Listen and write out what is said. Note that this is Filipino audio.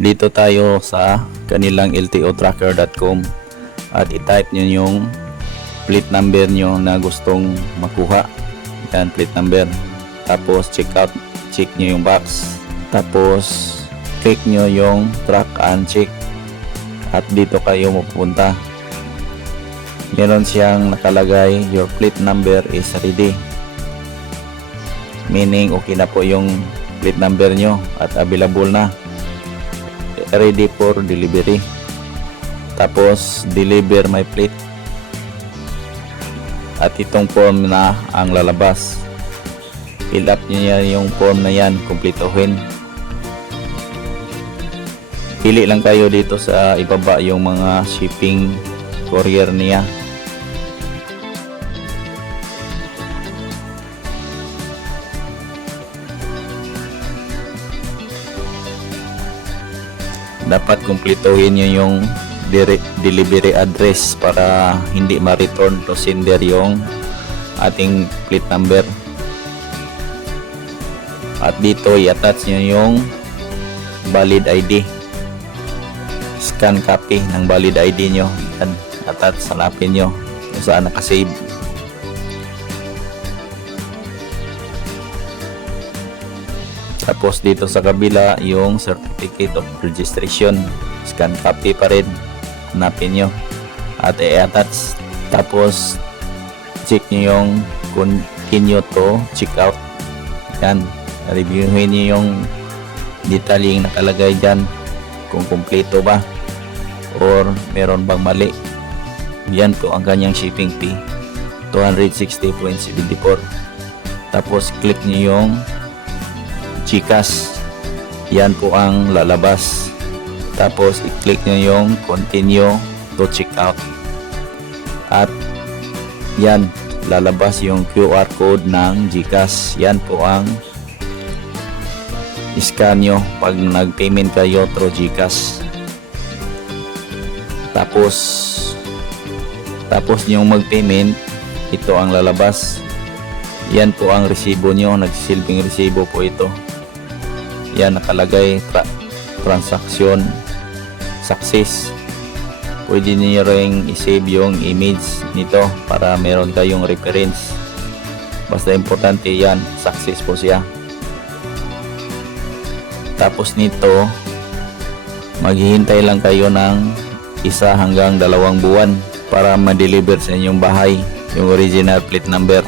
Dito tayo sa kanilang ltotracker.com at i-type nyo yung plate number nyo na gustong makuha. Yan, plate number. Tapos check nyo yung box. Tapos click nyo yung track and check at dito kayo mapupunta. Meron siyang nakalagay your plate number is ready, meaning okay na po yung plate number nyo at available na, ready for delivery. Tapos deliver my plate at itong form na ang lalabas. Fill up nyo yan, yung form na yan, kumplituhin. Pili lang kayo dito sa ibaba yung mga shipping courier niya. Dapat kumplituhin nyo yung delivery address para hindi ma-return to sender yung ating plate number. At dito i-attach nyo yung valid ID. Scan copy ng valid ID nyo. Yan, attach, hanapin nyo kung saan nakasave. Tapos dito sa kabila yung certificate of registration, scan copy pa rin, hanapin nyo at i-attach. Tapos check nyo yung continue to check out. Yan, reviewin nyo yung detailing nakalagay dyan, kung kumpleto ba or meron bang mali. Yan po ang kanyang shipping fee, 260.74. Tapos click nyo yung GCash, yan po ang lalabas. Tapos i-click nyo yung continue to check out at yan, lalabas yung QR code ng GCash. Yan po ang scan nyo pag nag-payment kayo through GCash. Tapos yung mag-payment, ito ang lalabas. Yan po ang resibo nyo, nagsisilbing resibo po ito. Yan, nakalagay transaction success. Pwede niyo ring i-save yung image nito para meron kayong reference. Basta importante yan, success po siya. Tapos nito, maghihintay lang kayo ng 1 hanggang 2 buwan para ma-deliver sa inyong bahay yung original plate number.